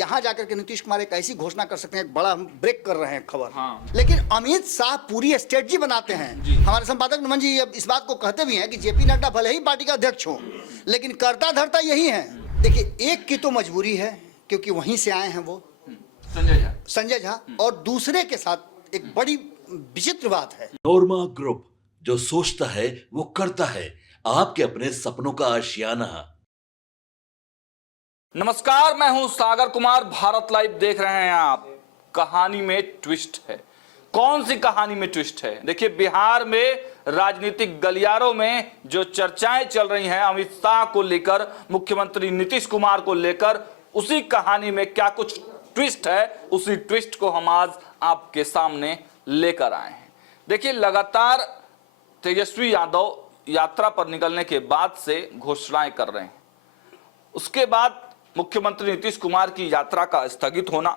यहाँ जाकर के नीतीश कुमार एक ऐसी घोषणा कर सकते हैं, एक बड़ा हम ब्रेक कर रहे हैं खबर। हाँ। लेकिन अमित शाह पूरी स्ट्रेटजी बनाते हैं। हमारे संपादक नमन जी इस बात को कहते भी हैं कि जेपी नड्डा भले ही पार्टी का अध्यक्ष हो, लेकिन करता धरता यही है। देखिए, एक की तो मजबूरी है क्योंकि वहीं से आए हैं वो संजय झा, और दूसरे के साथ एक बड़ी विचित्र बात है, नोरमा ग्रुप, जो सोचता है वो करता है, आपके अपने सपनों का आशियाना। नमस्कार, मैं हूं सागर कुमार, भारत लाइव देख रहे हैं आप। कहानी में ट्विस्ट है। कौन सी कहानी में ट्विस्ट है? देखिए, बिहार में राजनीतिक गलियारों में जो चर्चाएं चल रही हैं अमित शाह को लेकर, मुख्यमंत्री नीतीश कुमार को लेकर, उसी कहानी में क्या कुछ ट्विस्ट है, उसी ट्विस्ट को हम आज आपके सामने लेकर आए हैं। देखिए, लगातार तेजस्वी यादव यात्रा पर निकलने के बाद से घोषणाएं कर रहे हैं। उसके बाद मुख्यमंत्री नीतीश कुमार की यात्रा का स्थगित होना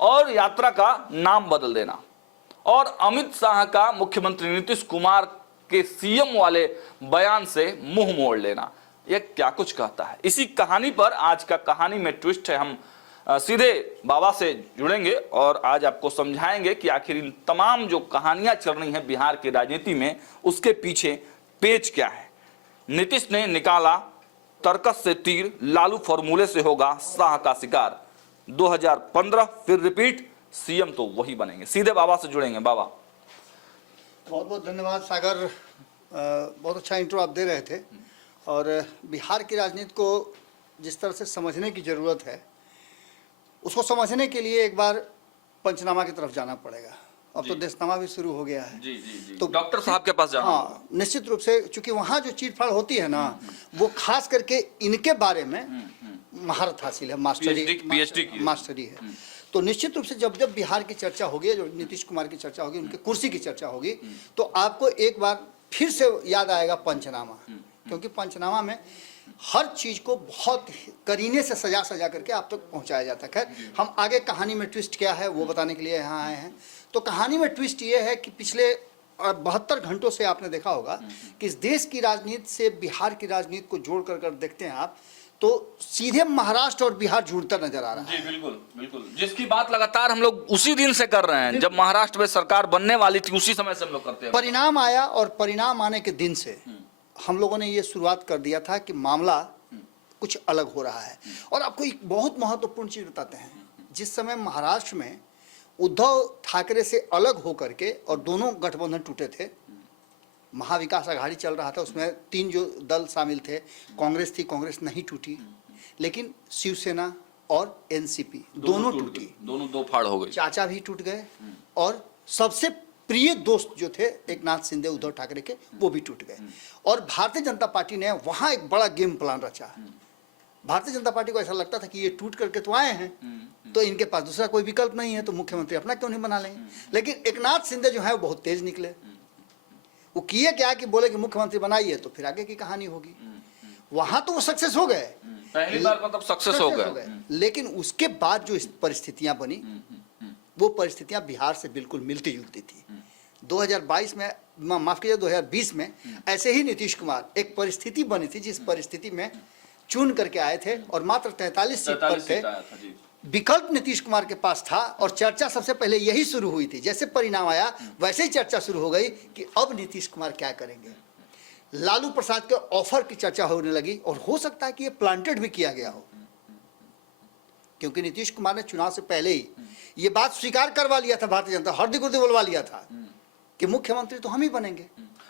और यात्रा का नाम बदल देना, और अमित शाह का मुख्यमंत्री नीतीश कुमार के सीएम वाले बयान से मुंह मोड़ लेना, यह क्या कुछ कहता है? इसी कहानी पर आज का कहानी में ट्विस्ट है। हम सीधे बाबा से जुड़ेंगे और आज आपको समझाएंगे कि आखिर इन तमाम जो कहानियां चल रही हैं बिहार की राजनीति में, उसके पीछे पेच क्या है। नीतीश ने निकाला तर्कस से तीर, लालू फॉर्मूले से होगा शाह का शिकार। 2015 फिर रिपीट, सीएम तो वही बनेंगे। सीधे बाबा से जुड़ेंगे। बाबा, बहुत बहुत धन्यवाद सागर, बहुत अच्छा इंट्रो आप दे रहे थे। और बिहार की राजनीति को जिस तरह से समझने की ज़रूरत है, उसको समझने के लिए एक बार पंचनामा की तरफ जाना पड़ेगा। अब तो देशनामा भी शुरू हो गया है। जी। तो डॉक्टर साहब के पास जाना। हाँ, निश्चित रूप से, चूंकि वहाँ जो चीट-फाड़ होती है ना, वो खास करके इनके बारे में महारत हासिल है, मास्टरी है। तो निश्चित रूप से जब जब बिहार की चर्चा होगी, जो नीतीश कुमार की चर्चा होगी, उनके कुर्सी की चर्चा होगी, तो आपको एक बार फिर से याद आएगा पंचनामा। क्योंकि पंचनामा में हर चीज़ को बहुत करीने से सजा सजा करके आप तक पहुंचाया जाता है। खैर, हम आगे कहानी में ट्विस्ट क्या है वो बताने के लिए यहाँ आए हैं। तो कहानी में ट्विस्ट ये है कि पिछले 72 घंटों से आपने देखा होगा कि इस देश की राजनीति से बिहार की राजनीति को जोड़ कर देखते हैं आप, तो सीधे महाराष्ट्र और बिहार जुड़ता नजर आ रहा है। जी बिल्कुल। जिसकी बात लगातार हम लोग उसी दिन से कर रहे हैं, जब महाराष्ट्र में सरकार बनने वाली थी, उसी समय से हम लोग करते हैं। परिणाम आया और परिणाम आने के दिन से हम लोगों ने ये शुरुआत कर दिया था कि मामला कुछ अलग हो रहा है। और आपको एक बहुत महत्वपूर्ण चीज बताते हैं, जिस समय महाराष्ट्र में उद्धव ठाकरे से अलग होकर के और दोनों गठबंधन टूटे थे, महाविकास आघाड़ी चल रहा था, उसमें 3 जो दल शामिल थे, कांग्रेस थी, कांग्रेस नहीं टूटी, लेकिन शिवसेना और एनसीपी दोनों टूटी, दोनों दो फाड़ हो गई। चाचा भी टूट गए और सबसे प्रिय दोस्त जो थे एकनाथ शिंदे उद्धव ठाकरे के, वो भी टूट गए। और भारतीय जनता पार्टी ने वहां एक बड़ा गेम प्लान रचा। भारतीय जनता पार्टी को ऐसा लगता था कि ये टूट करके तो आए हैं, तो इनके पास दूसरा कोई विकल्प नहीं है, तो मुख्यमंत्री अपना क्यों नहीं बना लेंगे। लेकिन एकनाथ शिंदे जो है वो बहुत तेज निकले। वो किए क्या कि बोले कि मुख्यमंत्री बनाइए, तो फिर आगे की कहानी होगी। वहां तो वो सक्सेस हो गए, पहली बार मतलब सक्सेस हो गए। लेकिन उसके बाद जो परिस्थितियां बनी, वो परिस्थितियां बिहार से बिल्कुल मिलती जुलती थी। 2022 में, माफ कीजिए 2020 में ऐसे ही नीतीश कुमार, एक परिस्थिति बनी थी जिस परिस्थिति में चुन करके आए थे और मात्र 43 सीट पर थे। विकल्प नीतीश कुमार के पास था और चर्चा सबसे पहले यही शुरू हुई थी। जैसे परिणाम आया वैसे ही चर्चा शुरू हो गई कि अब नीतीश कुमार क्या करेंगे। लालू प्रसाद के ऑफर की चर्चा होने लगी और हो सकता है कि ये प्लांटेड भी किया गया हो, क्योंकि नीतीश कुमार ने चुनाव से पहले ही ये बात स्वीकार करवा लिया था, भारतीय जनता हर्दी गुर्दी बोलवा लिया था कि मुख्यमंत्री तो हम ही बनेंगे।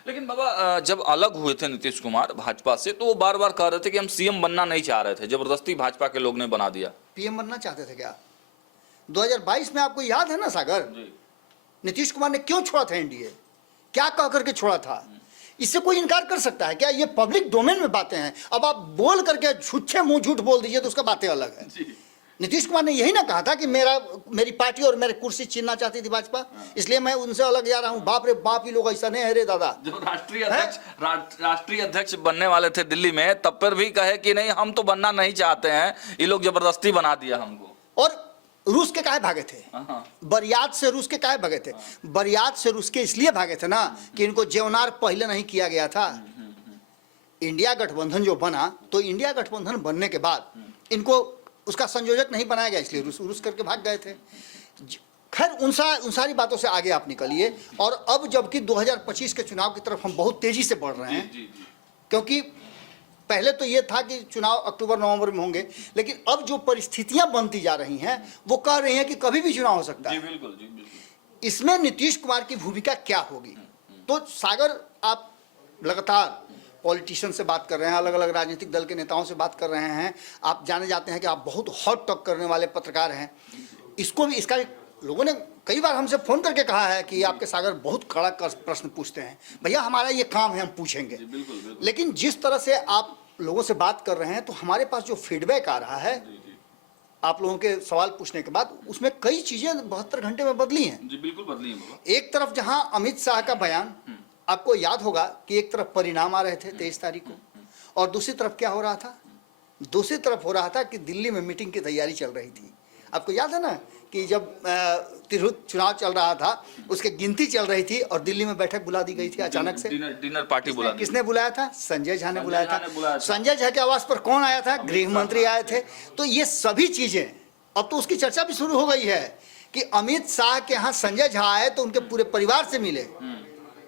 लेकिन बाबा, जब अलग हुए थे नीतीश कुमार भाजपा से, तो वो बार बार कह रहे थे कि हम सीएम बनना नहीं चाह रहे थे, जबरदस्ती भाजपा के लोग ने बना दिया। पीएम बनना चाहते थे क्या 2022 में? आपको याद है ना सागर, नीतीश कुमार ने क्यों छोड़ा था एनडीए, क्या कह करके छोड़ा था? इससे कोई इनकार कर सकता है क्या? ये पब्लिक डोमेन में बातें हैं। अब आप बोल करके छुच्छे मुंह झूठ बोल दीजिए तो उसका बातें अलग है। नीतीश कुमार ने यही ना कहा था कि मेरी पार्टी और मेरी कुर्सी छीनना चाहती थी भाजपा, इसलिए मैं उनसे अलग जा रहा हूँ। बाप रे बाप, ये लोग ऐसा नहीं है रे दादा। जो राष्ट्रीय अध्यक्ष बनने वाले थे दिल्ली में, तब पर भी कहे कि नहीं हम तो बनना नहीं चाहते हैं, ये लोग जबरदस्ती बना दिया हमको। और रूस के काहे भागे थे? बरियात से रूस के काहे भागे थे? बरियात से रूस के इसलिए भागे थे ना कि इनको जेवनार पहले नहीं किया गया था। इंडिया गठबंधन जो बना, तो इंडिया गठबंधन बनने के बाद इनको उसका संयोजक नहीं बनाया गया, इसलिए रूस करके भाग गए थे। खैर उन सारी बातों से आगे आप निकलिए। और अब जबकि 2025 के चुनाव की तरफ हम बहुत तेजी से बढ़ रहे हैं, क्योंकि पहले तो ये था कि चुनाव अक्टूबर नवंबर में होंगे, लेकिन अब जो परिस्थितियां बनती जा रही हैं वो कह रही हैं कि कभी भी चुनाव हो सकता है। बिल्कुल जी, बिल्कुल। इसमें नीतीश कुमार की भूमिका क्या होगी? तो सागर, आप लगातार पॉलिटिशियन से बात कर रहे हैं, अलग अलग राजनीतिक दल के नेताओं से बात कर रहे हैं, आप जाने जाते हैं कि आप बहुत हॉट टॉक करने वाले पत्रकार हैं। इसको भी, इसका भी लोगों ने कई बार हमसे फ़ोन करके कहा है कि आपके सागर बहुत कड़ा प्रश्न पूछते हैं। भैया हमारा ये काम है, हम पूछेंगे। बिल्कुल, बिल्कुल। लेकिन जिस तरह से आप लोगों से बात कर रहे हैं, तो हमारे पास जो फीडबैक आ रहा है आप लोगों के सवाल पूछने के बाद, उसमें कई चीज़ें 72 घंटे में बदली हैं। जी बिल्कुल बदली हैं बाबा। एक तरफ जहां अमित शाह का बयान, आपको याद होगा कि एक तरफ परिणाम आ रहे थे 23 तारीख को, और दूसरी तरफ क्या हो रहा था? दूसरी तरफ हो रहा था कि दिल्ली में मीटिंग की तैयारी चल रही थी। आपको याद है ना कि जब तिरहुत चुनाव चल रहा था, उसके गिनती चल रही थी और दिल्ली में बैठक बुला दी गई थी अचानक से। डिनर पार्टी बुला दी। किसने बुलाया था? संजय झा ने बुलाया झा ने बुलाया था। था। संजय झा के आवास पर कौन आया था? गृह मंत्री आए थे। तो ये सभी चीजें, अब तो उसकी चर्चा भी शुरू हो गई है कि अमित शाह के यहाँ संजय झा आए तो उनके पूरे परिवार से मिले।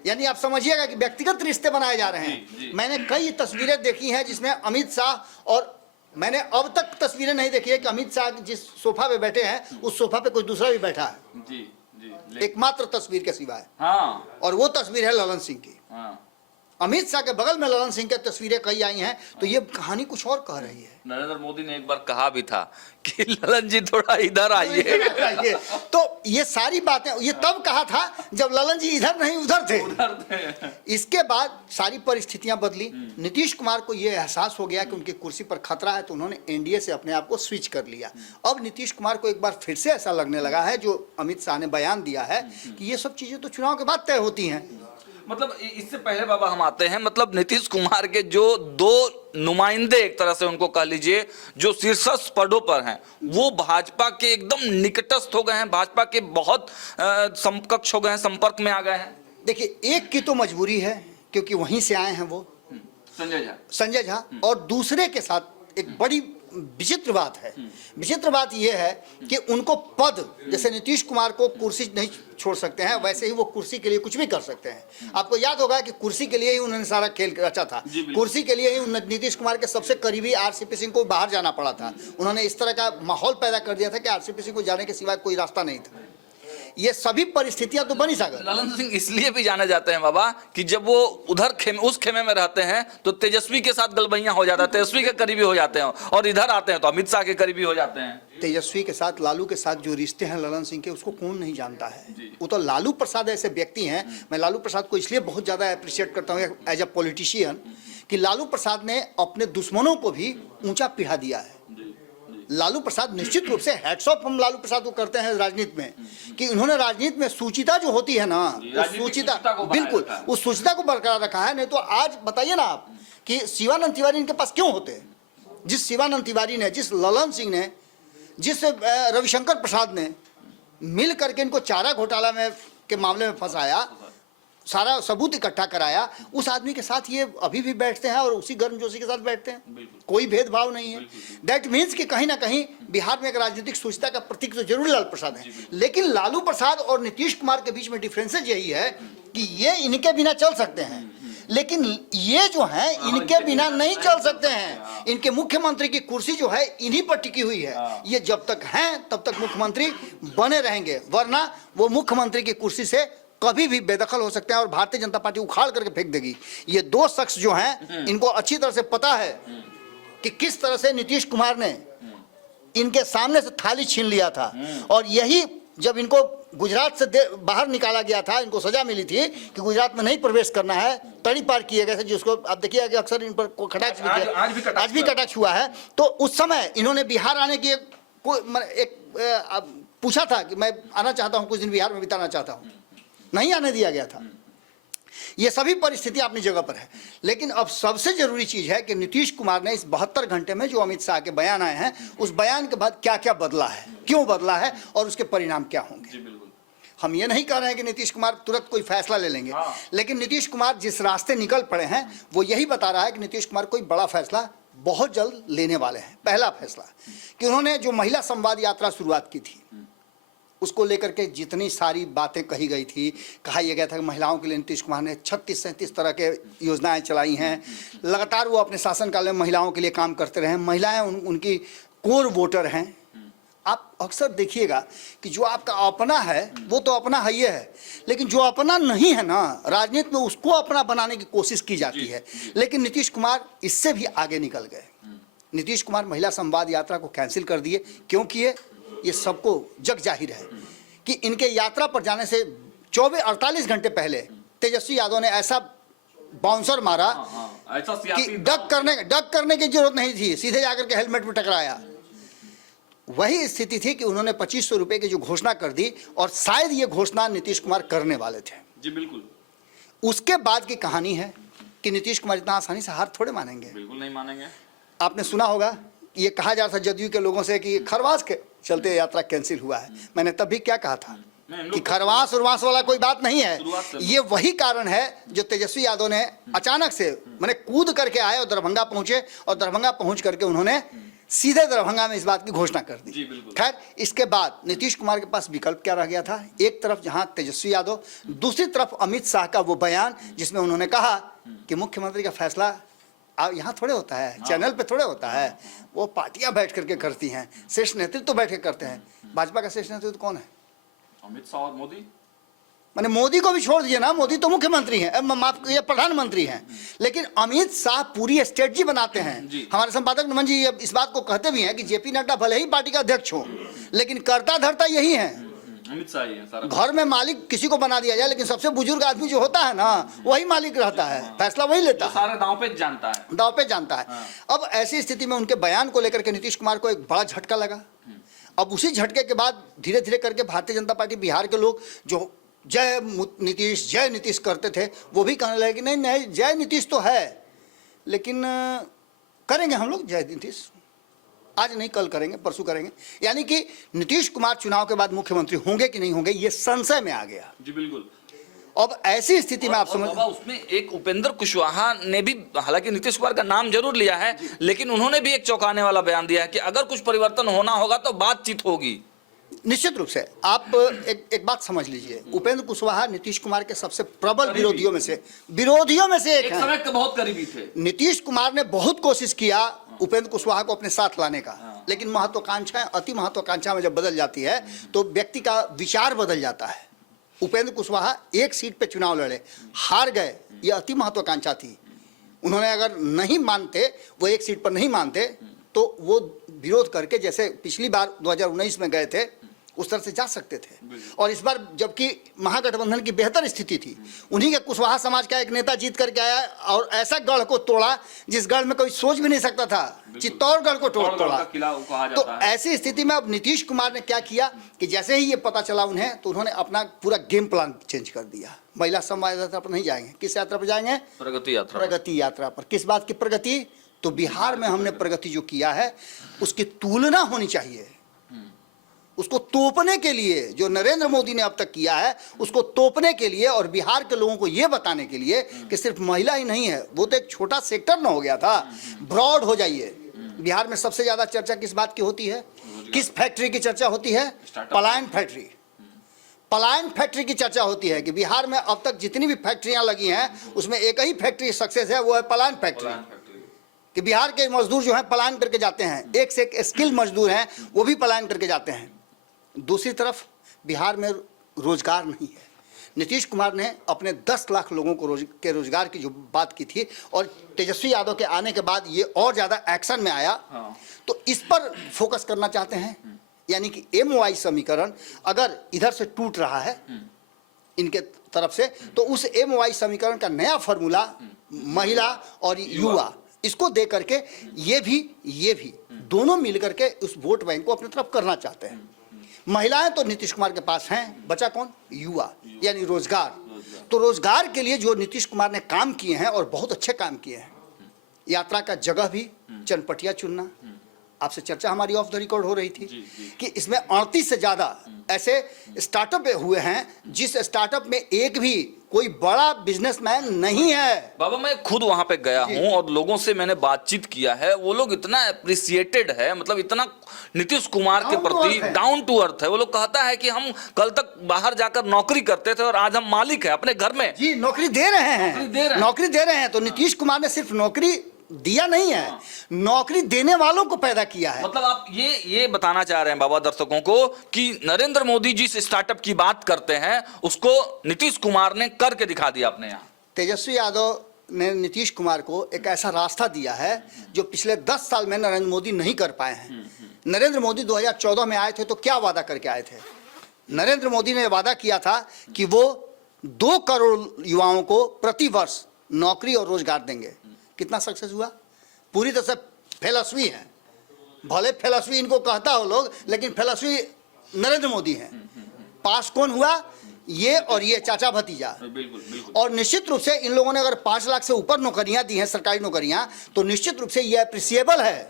यानी आप समझिएगा कि व्यक्तिगत रिश्ते बनाए जा रहे हैं। मैंने कई तस्वीरें देखी हैं जिसमें अमित शाह, और मैंने अब तक तस्वीरें नहीं देखी है कि अमित शाह जिस सोफा पे बैठे हैं उस सोफा पे कोई दूसरा भी बैठा है। जी जी। एकमात्र तस्वीर के सिवाय। हाँ, और वो तस्वीर है ललन सिंह की। हाँ। अमित शाह के बगल में ललन सिंह की तस्वीरें कई आई हैं, तो ये कहानी कुछ और कह रही है। नरेंद्र मोदी ने एक बार कहा भी था कि ललन जी थोड़ा इधर आइए। तो ये सारी बातें ये तब कहा था जब ललन जी इधर नहीं उधर थे। इसके बाद सारी परिस्थितियां बदली। नीतीश कुमार को ये एहसास हो गया कि उनकी कुर्सी पर खतरा है, तो उन्होंने एनडीए से अपने आप को स्विच कर लिया। अब नीतीश कुमार को एक बार फिर से ऐसा लगने लगा है, जो अमित शाह ने बयान दिया है, कि ये सब चीजें तो चुनाव के बाद तय होती हैं। मतलब इससे पहले बाबा हम आते हैं, मतलब नीतीश कुमार के जो दो नुमाइंदे, एक तरह से उनको कह लीजिए, जो शीर्षस्थ पदों पर हैं, वो भाजपा के एकदम निकटस्थ हो गए हैं, भाजपा के बहुत समकक्ष हो गए हैं, संपर्क में आ गए हैं। देखिए, एक की तो मजबूरी है क्योंकि वहीं से आए हैं वो, संजय झा, और दूसरे के साथ एक बड़ी विचित्र बात है। विचित्र बात यह है कि उनको पद, जैसे नीतीश कुमार को कुर्सी नहीं छोड़ सकते हैं, वैसे ही वो कुर्सी के लिए कुछ भी कर सकते हैं। आपको याद होगा कि कुर्सी के लिए ही उन्होंने सारा खेल रचा था। कुर्सी के लिए ही नीतीश कुमार के सबसे करीबी आरसीपी सिंह को बाहर जाना पड़ा था। उन्होंने इस तरह का माहौल पैदा कर दिया था कि आरसीपी सिंह को जाने के सिवाय कोई रास्ता नहीं था। ये सभी परिस्थितियां तो बनी सागर। ललन सिंह इसलिए भी जाने जाते हैं बाबा कि जब वो उधर उस खेमे में रहते हैं तो तेजस्वी के साथ गलबैया हो जाता है, तेजस्वी के करीबी हो जाते हैं, और इधर आते हैं तो अमित शाह के करीबी हो जाते हैं। तेजस्वी के साथ, लालू के साथ जो रिश्ते हैं ललन सिंह के, उसको कौन नहीं जानता है। वो तो लालू प्रसाद ऐसे व्यक्ति हैं, मैं लालू प्रसाद को इसलिए बहुत ज़्यादा अप्रिशिएट करता हूँ एज अ पॉलिटिशियन, कि लालू प्रसाद ने अपने दुश्मनों को भी ऊंचा पिढ़ा दिया है। लालू प्रसाद निश्चित रूप से हैट्स ऑफ हम लालू प्रसाद को करते हैं राजनीति में, कि उन्होंने राजनीति में सूचिता जो होती है ना, उस सूचिता, बिल्कुल उस सूचिता को बरकरार रखा है। नहीं तो आज बताइए ना आप कि शिवानंद तिवारी इनके पास क्यों होते हैं? जिस शिवानंद तिवारी ने, जिस ललन सिंह ने, जिस रविशंकर प्रसाद ने मिल करके इनको चारा घोटाला में के मामले में फंसाया, सारा सबूत इकट्ठा कराया, उस आदमी के साथ ये अभी भी बैठते हैं और उसी गर्मजोशी के साथ बैठते हैं। कोई भेदभाव नहीं है। दैट मीन्स कि कहीं ना कहीं बिहार में एक राजनीतिक सूचिता का प्रतीक तो जरूर लालू प्रसाद है। लेकिन लालू प्रसाद और नीतीश कुमार के बीच में डिफरेंसेज यही है कि ये इनके बिना चल सकते हैं, लेकिन ये जो है इनके बिना नहीं चल सकते हैं। इनके मुख्यमंत्री की कुर्सी जो है इन्हीं पर टिकी हुई है। ये जब तक हैं तब तक मुख्यमंत्री बने रहेंगे, वरना वो मुख्यमंत्री की कुर्सी से कभी भी बेदखल हो सकते हैं और भारतीय जनता पार्टी उखाड़ करके फेंक देगी। ये दो शख्स जो हैं, इनको अच्छी तरह से पता है कि किस तरह से नीतीश कुमार ने इनके सामने से थाली छीन लिया था, और यही जब इनको गुजरात से बाहर निकाला गया था, इनको सजा मिली थी कि गुजरात में नहीं प्रवेश करना है, तड़ी पार किए गए थे, जिसको आप देखिए कि अक्सर इन पर कटाक्ष आज भी कटाक्ष हुआ है। तो उस समय इन्होंने बिहार आने की एक पूछा था कि मैं आना चाहता हूँ, कुछ दिन बिहार में बिताना चाहता हूँ, नहीं आने दिया गया था। ये सभी परिस्थिति अपनी जगह पर है। लेकिन अब सबसे जरूरी चीज है कि नीतीश कुमार ने इस 72 घंटे में जो अमित शाह के बयान आए हैं, उस बयान के बाद क्या क्या बदला है, क्यों बदला है, और उसके परिणाम क्या होंगे। हम ये नहीं कह रहे हैं कि नीतीश कुमार तुरंत कोई फैसला ले लेंगे, लेकिन नीतीश कुमार जिस रास्ते निकल पड़े हैं वो यही बता रहा है कि नीतीश कुमार कोई बड़ा फैसला बहुत जल्द लेने वाले हैं। पहला फैसला कि उन्होंने जो महिला संवाद यात्रा शुरुआत की थी, उसको लेकर के जितनी सारी बातें कही गई थी, कहा यह गया था कि महिलाओं के लिए नीतीश कुमार ने 36-37 तरह के योजनाएं चलाई हैं। लगातार वो अपने शासनकाल में महिलाओं के लिए काम करते रहे। महिलाएं उनकी कोर वोटर हैं। आप अक्सर देखिएगा कि जो आपका अपना है वो तो अपना है ही है, लेकिन जो अपना नहीं है ना, राजनीति में उसको अपना बनाने की कोशिश की जाती है। लेकिन नीतीश कुमार इससे भी आगे निकल गए। नीतीश कुमार महिला संवाद यात्रा को कैंसिल कर दिए। क्यों किए? ये सबको जग जाहिर है कि इनके यात्रा पर जाने से 48 घंटे पहले तेजस्वी यादव ने ऐसा बाउंसर मारा ऐसा कि डक करने की जरूरत नहीं थी, सीधे जाकर के हेलमेट में टकराया। वही स्थिति थी कि उन्होंने 2500 रुपए की जो घोषणा कर दी, और शायद ये घोषणा नीतीश कुमार करने वाले थे। जी बिल्कुल। उसके बाद की कहानी है कि नीतीश कुमार इतना आसानी से हार थोड़े मानेंगे। बिल्कुल नहीं मानेंगे। आपने सुना होगा, ये कहा जा रहा था जदयू के लोगों से कि खरवास के चलते यात्रा कैंसिल हुआ है। मैंने तब भी क्या कहा था कि खरवास उरवास वाला कोई बात नहीं है। ये वही कारण है जो तेजस्वी यादव ने अचानक से मैंने कूद करके आए और दरभंगा पहुंचे, और दरभंगा पहुंच करके उन्होंने सीधे दरभंगा में इस बात की घोषणा कर दी। खैर, इसके बाद नीतीश कुमार के पास विकल्प क्या रह गया था? एक तरफ जहां तेजस्वी यादव, दूसरी तरफ अमित शाह का वो बयान जिसमें उन्होंने कहा कि मुख्यमंत्री का फैसला अब यहाँ थोड़े होता है, चैनल पे थोड़े होता है, वो पार्टियां बैठ करके करती हैं, शीर्ष नेतृत्व तो बैठ के करते हैं। भाजपा का शीर्ष नेतृत्व कौन है? अमित शाह और मोदी। मैंने मोदी को भी छोड़ दिया ना, मोदी तो मुख्यमंत्री हैं, माफ ये प्रधानमंत्री हैं, लेकिन अमित शाह पूरी स्ट्रेटजी बनाते हैं। हमारे संपादक नमन जी इस बात को कहते भी हैं कि जेपी नड्डा भले ही पार्टी का अध्यक्ष हो, लेकिन करता धरता यही है। अमित शाह ही है सारा। घर में मालिक किसी को बना दिया जाए, लेकिन सबसे बुजुर्ग आदमी जो होता है ना, वही मालिक रहता है, फैसला वही लेता है, सारे दांव पे जानता है, दांव पे जानता है। अब ऐसी स्थिति में उनके बयान को लेकर के नीतीश कुमार को एक बड़ा झटका लगा। अब उसी झटके के बाद धीरे धीरे करके भारतीय जनता पार्टी बिहार के लोग जो जय नीतीश करते थे, वो भी कहने लगे कि नहीं नहीं, जय नीतीश तो है, लेकिन करेंगे हम लोग जय नीतीश, आज नहीं कल करेंगे, परसों करेंगे। यानी कि नीतीश कुमार चुनाव के बाद मुख्यमंत्री होंगे कि नहीं होंगे, ये संशय में आ गया। जी बिल्कुल। अब ऐसी स्थिति में आप समझ, उसमें एक उपेंद्र कुशवाहा ने भी, हालांकि नीतीश कुमार का नाम जरूर लिया है, लेकिन उन्होंने भी एक चौंकाने वाला बयान दिया है कि अगर कुछ परिवर्तन होना होगा तो बातचीत होगी। निश्चित रूप से आप एक बात समझ लीजिए, उपेंद्र कुशवाहा नीतीश कुमार के सबसे प्रबल विरोधियों में से एक समय के बहुत करीबी थे। नीतीश कुमार ने बहुत कोशिश किया उपेंद्र कुशवाहा को अपने साथ लाने का, लेकिन महत्वाकांक्षाएं अति महत्वाकांक्षा में जब बदल जाती है तो व्यक्ति का विचार बदल जाता है। उपेंद्र कुशवाहा एक सीट पे चुनाव लड़े, हार गए, ये अति महत्वाकांक्षा थी। उन्होंने अगर नहीं मानते, वो एक सीट पर नहीं मानते, तो वो विरोध करके जैसे पिछली बार 2019 में गए थे उस तरह से जा सकते थे। और इस बार जबकि महागठबंधन की बेहतर स्थिति थी, उन्हीं के कुशवाहा समाज का एक नेता जीत करके आया और ऐसा गढ़ को तोड़ा जिस गढ़ में कोई सोच भी नहीं सकता था, चित्तौड़गढ़ को तोड़ा। तो ऐसी स्थिति में अब नीतीश कुमार ने क्या किया कि जैसे ही ये पता चला उन्हें, तो उन्होंने अपना पूरा गेम प्लान चेंज कर दिया। महिला संवाद यात्रा पर नहीं जाएंगे, किस यात्रा पर जाएंगे? प्रगति यात्रा पर। किस बात की प्रगति? तो बिहार में हमने प्रगति जो किया है उसकी तुलना होनी चाहिए। उसको तोपने के लिए जो नरेंद्र मोदी ने अब तक किया है, उसको तोपने के लिए और बिहार के लोगों को यह बताने के लिए कि सिर्फ महिला ही नहीं है, वो तो एक छोटा सेक्टर न हो गया था, ब्रॉड हो जाइए। बिहार में सबसे ज्यादा चर्चा किस बात की होती है? किस फैक्ट्री की चर्चा होती है? पलायन फैक्ट्री। पलायन फैक्ट्री की चर्चा होती है कि बिहार में अब तक जितनी भी फैक्ट्रियां लगी हैं उसमें एक ही फैक्ट्री सक्सेस है, वो है पलायन फैक्ट्री। कि बिहार के मजदूर जो हैं पलायन करके जाते हैं, एक से एक स्किल मजदूर हैं वो भी पलायन करके जाते हैं। दूसरी तरफ बिहार में रोजगार नहीं है। नीतीश कुमार ने अपने 10 लाख लोगों को रोजगार की जो बात की थी, और तेजस्वी यादव के आने के बाद ये और ज़्यादा एक्शन में आया। तो इस पर फोकस करना चाहते हैं। यानी कि MOI समीकरण अगर इधर से टूट रहा है इनके तरफ से, तो उस MOI समीकरण का नया फॉर्मूला महिला और युवा, इसको दे करके ये भी दोनों मिलकर के उस वोट बैंक को अपनी तरफ करना चाहते हैं। महिलाएं तो नीतीश कुमार के पास हैं, बचा कौन? युवा, यानी रोजगार। तो रोजगार के लिए जो नीतीश कुमार ने काम किए हैं और बहुत अच्छे काम किए हैं, यात्रा का जगह भी चनपटिया चुनना, आपसे चर्चा हमारी ऑफ द रिकॉर्ड हो रही थी कि इसमें 38 से ज़्यादा ऐसे स्टार्टअप हुए हैं जिस स्टार्टअप में एक भी कोई बड़ा बिजनेसमैन नहीं है। बाबा मैं खुद वहां पे गया हूं और लोगों से मैंने बातचीत किया है, वो लोग इतना अप्रिसिएटेड है, मतलब इतना नीतीश कुमार के Down to प्रति earth है। डाउन टू अर्थ है। वो लोग कहता है कि हम कल तक बाहर जाकर नौकरी करते थे और आज हम मालिक हैं अपने घर में। जी नौकरी दे रहे हैं, नौकरी दे रहे हैं। तो नीतीश कुमार ने सिर्फ नौकरी दिया नहीं है, नौकरी देने वालों को पैदा किया है। मतलब आप ये बताना चाह रहे हैं बाबा दर्शकों को कि नरेंद्र मोदी जिस स्टार्टअप की बात करते हैं उसको नीतीश कुमार ने करके दिखा दिया अपने यहाँ। तेजस्वी यादव ने नीतीश कुमार को एक ऐसा रास्ता दिया है जो पिछले 10 साल में नरेंद्र मोदी नहीं कर पाए हैं। नरेंद्र मोदी 2014 में आए थे तो क्या वादा करके आए थे? नरेंद्र मोदी ने वादा किया था कि वो 2 करोड़ युवाओं को प्रति वर्ष नौकरी और रोजगार देंगे। कितना सक्सेस हुआ? पूरी तरह से फेलस्वी है। भले फेलस्वी इनको कहता हो लोग, लेकिन फेलस्वी नरेंद्र मोदी हैं। पास कौन हुआ? ये और ये चाचा भतीजा। और निश्चित रूप से इन लोगों ने अगर 5 लाख से ऊपर नौकरियां दी हैं, सरकारी नौकरियां, तो निश्चित रूप से ये अप्रिसिएबल है,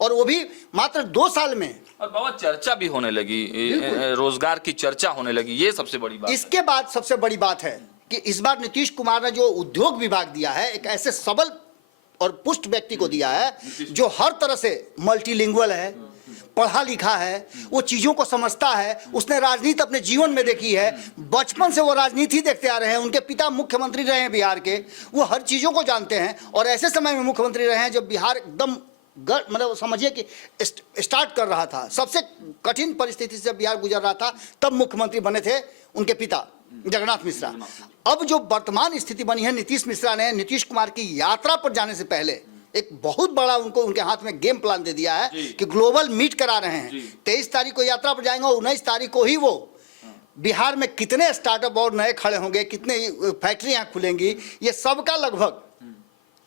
और वो भी मात्र 2 साल में। और बाबा चर्चा भी होने लगी, रोजगार की चर्चा होने लगी, ये सबसे बड़ी बात। इसके बाद सबसे बड़ी बात है कि इस बार नीतीश कुमार ने जो उद्योग विभाग दिया है, एक ऐसे सबल और पुष्ट व्यक्ति को दिया है जो हर तरह से मल्टीलिंगुअल है, पढ़ा लिखा है, वो चीजों को समझता है, उसने राजनीति अपने जीवन में देखी है, बचपन से वो राजनीति देखते आ रहे हैं, उनके पिता मुख्यमंत्री रहे हैं बिहार के, वो हर चीजों को जानते हैं, और ऐसे समय में मुख्यमंत्री रहे हैं जब बिहार एकदम मतलब समझिए कि स्टार्ट कर रहा था, सबसे कठिन परिस्थिति से बिहार गुजर रहा था, तब मुख्यमंत्री बने थे उनके पिता जगन्नाथ मिश्रा। अब जो वर्तमान स्थिति बनी है, नीतीश मिश्रा ने नीतीश कुमार की यात्रा पर जाने से पहले एक बहुत बड़ा उनके हाथ में गेम प्लान दे दिया है कि ग्लोबल मीट करा रहे हैं। 23 तारीख को यात्रा पर जाएंगे और 19 तारीख को ही वो बिहार में कितने स्टार्टअप और नए खड़े होंगे, कितने फैक्ट्रियां खुलेंगी, ये सबका लगभग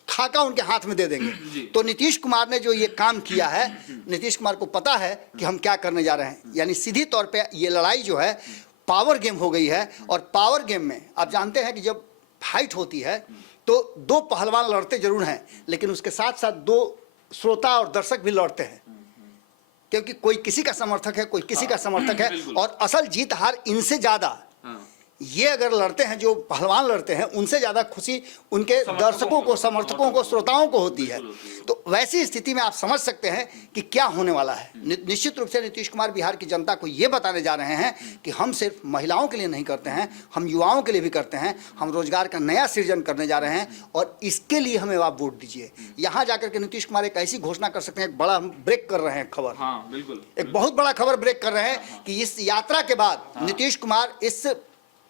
खाका उनके हाथ में दे देंगे। तो नीतीश कुमार ने जो ये काम किया है, नीतीश कुमार को पता है कि हम क्या करने जा रहे हैं। यानी सीधी तौर पे ये लड़ाई जो है पावर गेम हो गई है, और पावर गेम में आप जानते हैं कि जब फाइट होती है तो 2 पहलवान लड़ते जरूर हैं, लेकिन उसके साथ साथ 2 श्रोता और दर्शक भी लड़ते हैं, क्योंकि कोई किसी का समर्थक है, कोई किसी का समर्थक है, और असल जीत हार इनसे ज्यादा ये अगर लड़ते हैं, जो पहलवान लड़ते हैं, उनसे ज्यादा खुशी उनके दर्शकों को, समर्थकों को, श्रोताओं को होती है। तो वैसी स्थिति में आप समझ सकते हैं कि क्या होने वाला है। निश्चित रूप से नीतीश कुमार बिहार की जनता को ये बताने जा रहे हैं कि हम सिर्फ महिलाओं के लिए नहीं करते हैं, हम युवाओं के लिए भी करते हैं, हम रोजगार का नया सृजन करने जा रहे हैं, और इसके लिए हमें आप वोट दीजिए। यहाँ जाकर के नीतीश कुमार एक ऐसी घोषणा कर सकते हैं, एक बड़ा हम ब्रेक कर रहे हैं खबर, हाँ, बिल्कुल एक बहुत बड़ा खबर ब्रेक कर रहे हैं कि इस यात्रा के बाद नीतीश कुमार इस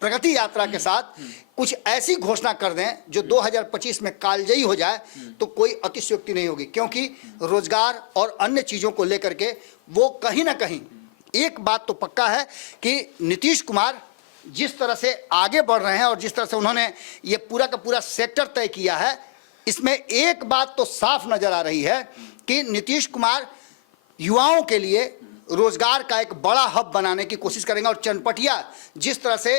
प्रगति यात्रा के साथ कुछ ऐसी घोषणा कर दें जो 2025 में कालजयी हो जाए, तो कोई अतिशयोक्ति नहीं होगी, क्योंकि रोजगार और अन्य चीजों को लेकर के वो कहीं ना कहीं एक बात तो पक्का है कि नीतीश कुमार जिस तरह से आगे बढ़ रहे हैं और जिस तरह से उन्होंने ये पूरा का पूरा सेक्टर तय किया है, इसमें एक बात तो साफ नजर आ रही है कि नीतीश कुमार युवाओं के लिए रोजगार का एक बड़ा हब बनाने की कोशिश करेंगे। और चनपटिया जिस तरह से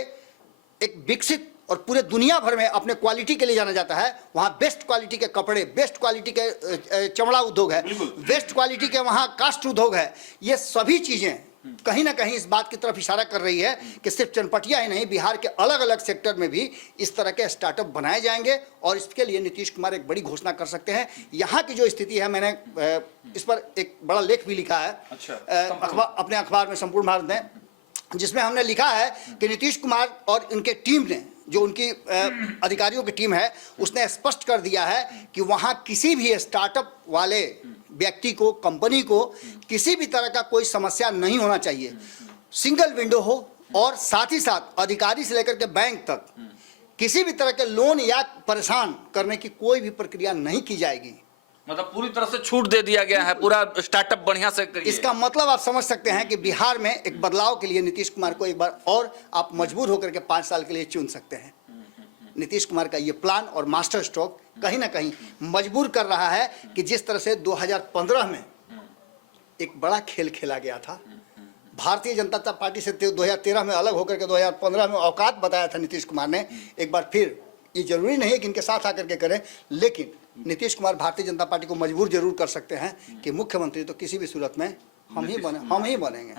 एक विकसित और पूरे दुनिया भर में अपने क्वालिटी के लिए जाना जाता है, वहाँ बेस्ट क्वालिटी के कपड़े, बेस्ट क्वालिटी के चमड़ा उद्योग है, बेस्ट क्वालिटी के वहाँ कास्ट उद्योग है। ये सभी चीज़ें कहीं ना कहीं इस बात की तरफ इशारा कर रही है कि सिर्फ चनपटिया ही नहीं, बिहार के अलग अलग सेक्टर में भी इस तरह के स्टार्टअप बनाए जाएंगे, और इसके लिए नीतीश कुमार एक बड़ी घोषणा कर सकते हैं। यहाँ की जो स्थिति है, मैंने इस पर एक बड़ा लेख भी लिखा है अपने अखबार में, संपूर्ण भारत में, जिसमें हमने लिखा है कि नीतीश कुमार और इनके टीम ने, जो उनकी अधिकारियों की टीम है, उसने स्पष्ट कर दिया है कि वहाँ किसी भी स्टार्टअप वाले व्यक्ति को, कंपनी को किसी भी तरह का कोई समस्या नहीं होना चाहिए। सिंगल विंडो हो, और साथ ही साथ अधिकारी से लेकर के बैंक तक किसी भी तरह के लोन या परेशान करने की कोई भी प्रक्रिया नहीं की जाएगी। मतलब पूरी तरह से छूट दे दिया गया है, पूरा स्टार्टअप बढ़िया से करिए। इसका मतलब आप समझ सकते हैं कि बिहार में एक बदलाव के लिए नीतीश कुमार को एक बार और आप मजबूर होकर के 5 साल के लिए चुन सकते हैं। नीतीश कुमार का ये प्लान और मास्टर स्ट्रोक कहीं ना कहीं मजबूर कर रहा है कि जिस तरह से 2015 में एक बड़ा खेल खेला गया था, भारतीय जनता पार्टी से 2013 में अलग होकर के 2015 में औकात बताया था नीतीश कुमार ने। एक बार फिर, ये जरूरी नहीं है कि इनके साथ आकर के करें, लेकिन नीतीश कुमार भारतीय जनता पार्टी को मजबूर जरूर कर सकते हैं कि मुख्यमंत्री तो किसी भी सूरत में हम ही बनेंगे।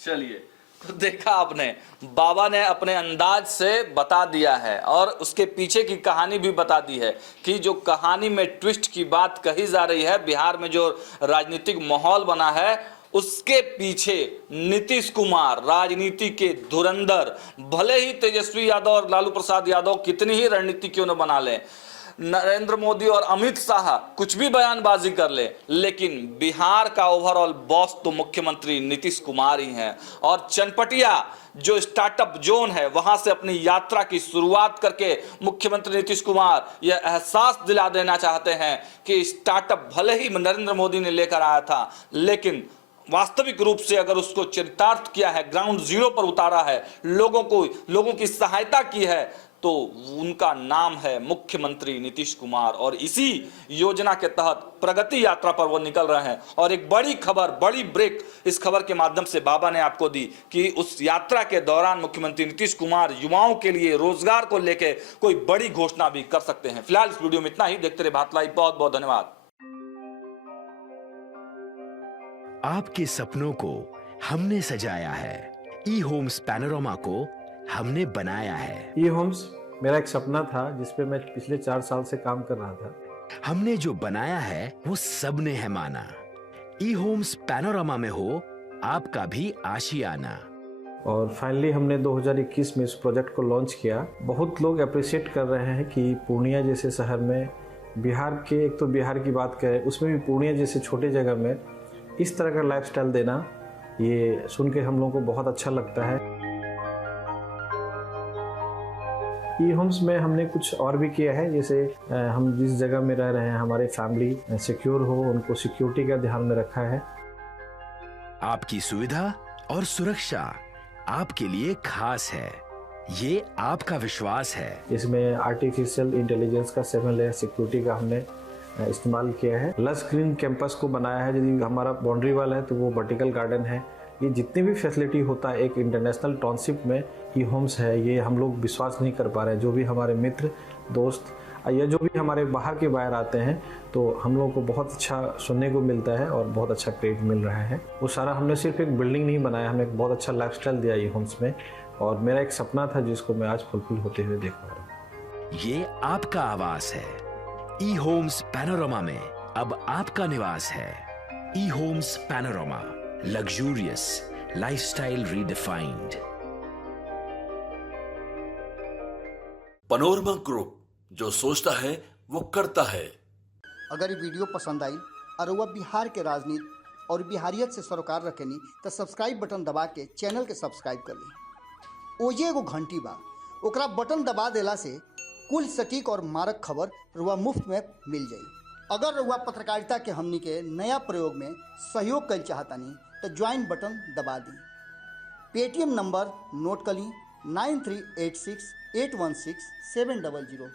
चलिए, तो देखा आपने, बाबा ने अपने अंदाज से बता दिया है और उसके पीछे की कहानी भी बता दी है कि जो कहानी में ट्विस्ट की बात कही जा रही है, बिहार में जो राजनीतिक माहौल बना है उसके पीछे नीतीश कुमार राजनीति के धुरंधर, भले ही तेजस्वी यादव और लालू प्रसाद यादव कितनी ही रणनीति क्यों न बना लें, नरेंद्र मोदी और अमित शाह कुछ भी बयानबाजी कर ले, लेकिन बिहार का ओवरऑल बॉस तो मुख्यमंत्री नीतीश कुमार ही हैं। और चनपटिया जो स्टार्टअप जोन है वहां से अपनी यात्रा की शुरुआत करके मुख्यमंत्री नीतीश कुमार यह एहसास दिला देना चाहते हैं कि स्टार्टअप भले ही नरेंद्र मोदी ने लेकर आया था, लेकिन वास्तविक रूप से अगर उसको चरितार्थ किया है, ग्राउंड जीरो पर उतारा है, लोगों की सहायता की है, तो उनका नाम है मुख्यमंत्री नीतीश कुमार। और इसी योजना के तहत प्रगति यात्रा पर वो निकल रहे हैं। और एक बड़ी खबर, बड़ी ब्रेक इस खबर के माध्यम से बाबा ने आपको दी कि उस यात्रा के दौरान मुख्यमंत्री नीतीश कुमार युवाओं के लिए रोजगार को लेकर कोई बड़ी घोषणा भी कर सकते हैं। फिलहाल इस वीडियो में इतना ही। देखते रहे भारत लाइव। बहुत बहुत धन्यवाद। आपके सपनों को हमने सजाया है, ई होम्स पैनोरमा को हमने बनाया है। ई होम्स मेरा एक सपना था जिस पे मैं पिछले 4 साल से काम कर रहा था। हमने जो बनाया है वो सबने है माना। ई होम्स पैनोरमा में हो आपका भी आशियाना। और फाइनली हमने 2021 में इस प्रोजेक्ट को लॉन्च किया। बहुत लोग अप्रिशिएट कर रहे हैं कि पूर्णिया जैसे शहर में, बिहार के, एक तो बिहार की बात करें उसमें भी पूर्णिया जैसे छोटे जगह में इस तरह का लाइफस्टाइल देना, ये सुन के हम लोगों को बहुत अच्छा लगता है। ई होम्स में हमने कुछ और भी किया है, जैसे हम जिस जगह में रह रहे हैं हमारी फैमिली सिक्योर हो, उनको सिक्योरिटी का ध्यान में रखा है। आपकी सुविधा और सुरक्षा आपके लिए खास है, ये आपका विश्वास है। इसमें आर्टिफिशियल इंटेलिजेंस का 7 लेयर सिक्योरिटी का हमने इस्तेमाल किया है। लस ग्रीन कैंपस को बनाया है। यदि हमारा बाउंड्री वाल है तो वो वर्टिकल गार्डन है। ये जितनी भी फैसिलिटी होता है एक इंटरनेशनल टाउनशिप में ई होम्स है, ये हम लोग विश्वास नहीं कर पा रहे हैं। जो भी हमारे मित्र, दोस्त या जो भी हमारे बाहर के बाहर आते हैं तो हम लोगों को बहुत अच्छा सुनने को मिलता है और बहुत अच्छा क्रेडिट मिल रहा है। वो सारा हमने सिर्फ एक बिल्डिंग नहीं बनाया, हमने एक बहुत अच्छा लाइफस्टाइल दिया ई होम्स में। और मेरा एक सपना था जिसको मैं आज फुलफिल होते हुए देख पा रहा हूँ। ये आपका आवास है। ई होम्स पैनोरमा में अब आपका निवास है। E homes Panorama, luxurious lifestyle redefined. Panorama group, जो सोचता है वो करता है। अगर ये वीडियो पसंद आई और वह बिहार के राजनीति और बिहारियत से सरोकार रखेनी तो सब्सक्राइब बटन दबा के चैनल के सब्सक्राइब कर ली। ओजे एगो घंटी बा, ओकरा बटन दबा देला से कुल सटीक और मारक खबर रुआ मुफ्त में मिल जाई। अगर रुआ पत्रकारिता के हमनी के नया प्रयोग में सहयोग कर चाहतानी तो ज्वाइन बटन दबा दी। पेटीएम नंबर नोट कर ली 9386816700।